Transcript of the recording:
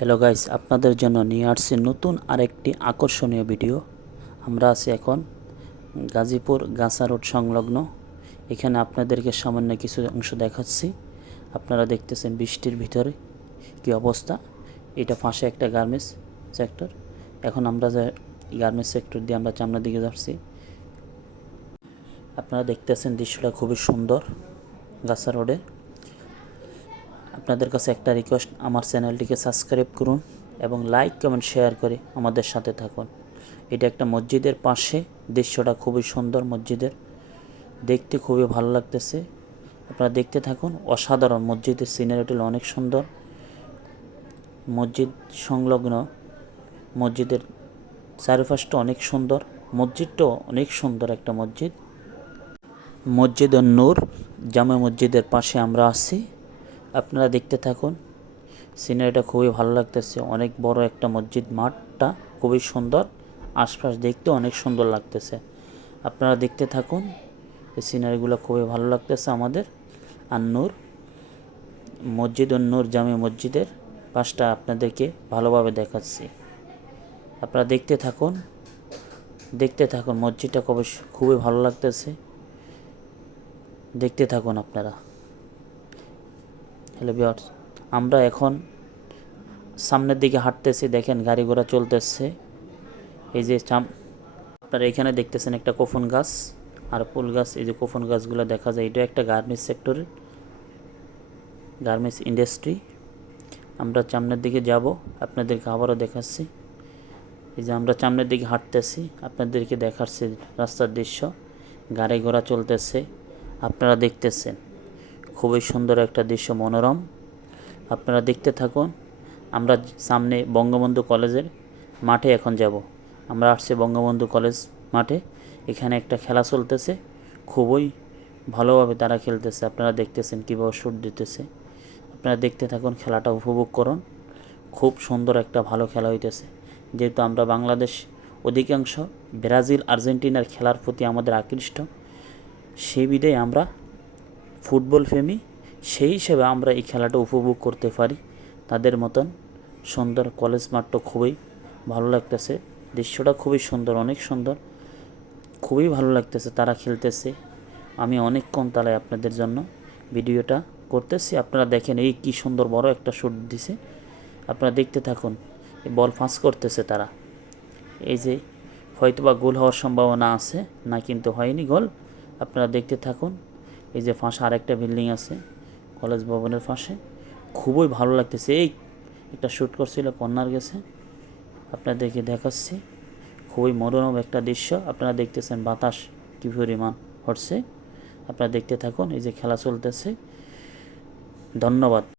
Hello guys আপনাদের জন্য নিয়ে আসছি নতুন আরেকটি আকর্ষণীয় ভিডিও আমরা আছি এখন গাজীপুর গাছা রোড সংলগ্ন। এখানে আপনাদেরকে সামান্য কিছু অংশ দেখাচ্ছি। আপনারা দেখতেছেন বৃষ্টির ভিতরে কি অবস্থা। এটা পাশে একটা গার্মেন্টস সেক্টর এখন আমরা যে গার্মেন্টস সেক্টর দিয়ে আমরা সামনের দিকে যাচ্ছি। আপনারা দেখতেছেন দৃশ্যটা খুবই সুন্দর গাছা রোডে। আপনাদের কাছে একটা রিকোয়েস্ট আমার চ্যানেলটিকে সাবস্ক্রাইব করুন এবং লাইক কমেন্ট শেয়ার করে আমাদের সাথে থাকুন। এটা একটা মসজিদের পাশে, দৃশ্যটা খুবই সুন্দর মসজিদের। দেখতে খুবই ভালো লাগতেছে। আপনারা দেখতে থাকুন, অসাধারণ মসজিদের সিনারিটি অনেক সুন্দর। মসজিদ সংলগ্ন, মসজিদের চারিপাশটা অনেক সুন্দর, মসজিদটাও অনেক সুন্দর একটা মসজিদ। মসজিদ নূর জামে মসজিদের পাশে আমরা আছি। আপনারা দেখতে থাকুন। সিনারিটা খুবই ভালো লাগতেছে। অনেক বড় একটা মসজিদ, মাঠটা খুবই সুন্দর। আশপাশ দেখতে অনেক সুন্দর লাগতেছে। আপনারা দেখতে থাকুন। এই সিনারিগুলো খুবই ভালো লাগতেছে আমাদের। আর নূর, মসজিদ নূর জামে মসজিদের পাশটা আপনাদেরকে ভালোভাবে দেখাচ্ছি। আপনারা দেখতে থাকুন। দেখতে থাকুন, মসজিদটা খুবই ভালো লাগতেছে। দেখতে থাকুন আপনারা। হ্যালো বিয়ার্স আমরা এখন সামনের দিকে হাঁটতেছি, দেখেন গাড়ি ঘোড়া চলতেছে। এই যে আপনারা এখানে দেখতেছেন একটা কোফন গাছ আর ফুল গাছ। এই যে কোফন গাছগুলো দেখা যায়, এটা একটা গার্মেন্টস সেক্টরের গার্মেন্টস ইন্ডাস্ট্রি। আমরা সামনের দিকে যাব, আপনাদেরকে আবারও দেখাচ্ছি। এই যে আমরা সামনের দিকে হাঁটতেছি, আপনাদেরকে দেখাচ্ছি রাস্তার দৃশ্য। গাড়ি ঘোড়া চলতেছে, আপনারা দেখতেছেন। খুবই সুন্দর একটা দৃশ্য মনোরম। আপনারা দেখতে থাকুন, আমরা সামনে বঙ্গবন্ধু কলেজের মাঠে এখন যাব। আমরা আসছি বঙ্গবন্ধু কলেজ মাঠে, এখানে একটা খেলা চলতেছে, খুবই ভালোভাবে তারা খেলতেছে। আপনারা দেখতেছেন কীভাবে শুট দিতেছে। আপনারা দেখতে থাকুন, খেলাটা উপভোগ করুন। খুব সুন্দর একটা ভালো খেলা হইতেছে। যেহেতু আমরা বাংলাদেশ অধিকাংশ ব্রাজিল আর্জেন্টিনার খেলার প্রতি আমাদের আকৃষ্ট, সেই বিধেই আমরা ফুটবল প্রেমী, সেই হিসেবে আমরা এই খেলাটা উপভোগ করতে পারি। তাদের মতন সুন্দর কলেজ মাঠটা খুবই ভালো লাগতেছে। দৃশ্যটা খুবই সুন্দর, অনেক সুন্দর। খুবই ভালো লাগতেছে, তারা খেলতেছে। আমি অনেকক্ষণ তালাই আপনাদের জন্য ভিডিওটা করতেছি। আপনারা দেখেন এই কি সুন্দর বড় একটা শ্যুট দিছে। আপনারা দেখতে থাকুন বল ফাঁস করতেছে তারা। এই যে হয়তোবা গোল হওয়ার সম্ভাবনা আছে, না কিন্তু হয়নি গোল। আপনারা দেখতে থাকুন। এই যে ফাঁসে আরেকটা বিল্ডিং আছে কলেজ ভবনের ফাঁসে। খুবই ভালো লাগতেছে। এই একটা শ্যুট করছিল, কন্যার গেছে আপনাদেরকে দেখাচ্ছি। খুবই মনোরম একটা দৃশ্য। আপনারা দেখতেছেন বাতাস কী পরিমাণ হচ্ছে। আপনারা দেখতে থাকুন, এই যে খেলা চলতেছে। ধন্যবাদ।